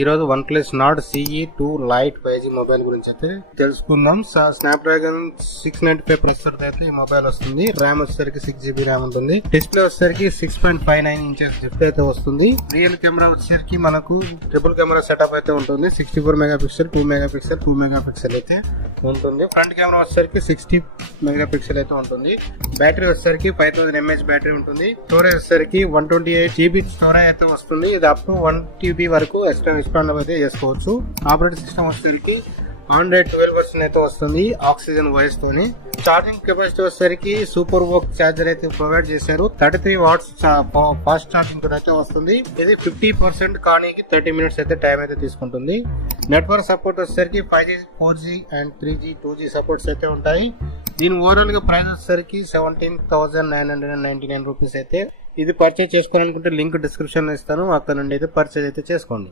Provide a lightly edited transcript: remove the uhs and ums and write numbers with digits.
ఈ రోజు OnePlus Nord CE2 Lite 5G mobile గురించి అయితే తెలుసుకుందాం. స్నాప్డ్రాగన్ 695 ప్రాసెసర్ అయితే ఈ మొబైల్ వస్తుంది. ర్యామ్ వచ్చేసరికి 6GB ర్యామ్ ఉంటుంది. డిస్ప్లే వచ్చేసరికి 6.59 ఇంచెస్ డిస్ప్లే అయితే వస్తుంది. రియల్ కెమెరా వచ్చేసరికి మనకు ట్రిపుల్ కెమెరా సెటప్ అయితే ఉంటుంది. 64 మెగాపిక్సెల్ 2 మెగాపిక్సెల్ 2 మెగాపిక్సెల్ అయితే ఉంటుంది. ఫ్రంట్ కెమెరా వచ్చేసరికి 60 మెగాపిక్సెల్ అయితే ఉంటుంది. బ్యాటరీ వచ్చేసరికి 5000 mAh బ్యాటరీ ఉంటుంది. స్టోరేజ్ వచ్చేసరికి 128GB స్టోరేజ్ అయితే వస్తుంది. ఇది అప్ టు 1TB వరకు ఎక్స్టర్నల్ అయితే చేసుకోవచ్చు. ఆపరేటింగ్ సిస్టమ్ వచ్చేసరికి Android 12 వర్షన్ అయితే వస్తుంది ఆక్సిజన్ వాయిస్ తోని. ఛార్జింగ్ కెపాసిటీ వచ్చేసరికి సూపర్ వోక్ ఛార్జర్ అయితే ప్రొవైడ్ చేశారు. 33 వాట్స్ ఫాస్ట్ ఛార్జింగ్ తో అయితే వస్తుంది. ఇది 50% కానీ 30 మినిట్స్ అయితే టైం అయితే తీసుకుంటుంది. నెట్వర్క్ సపోర్ట్ వచ్చేసరికి 5G 4G and 3G 2G supports అయితే ఉంటాయి. దీని ఓవరాల్ గా ప్రైస్ వచ్చేసరికి 17,999 రూపీస్ అయితే. ఇది పర్చేజ్ చేసుకోవాలనుకుంటే లింక్ డిస్క్రిప్షన్ లో ఇస్తాను, అక్కడ నుండి అయితే పర్చేజ్ అయితే చేసుకోండి.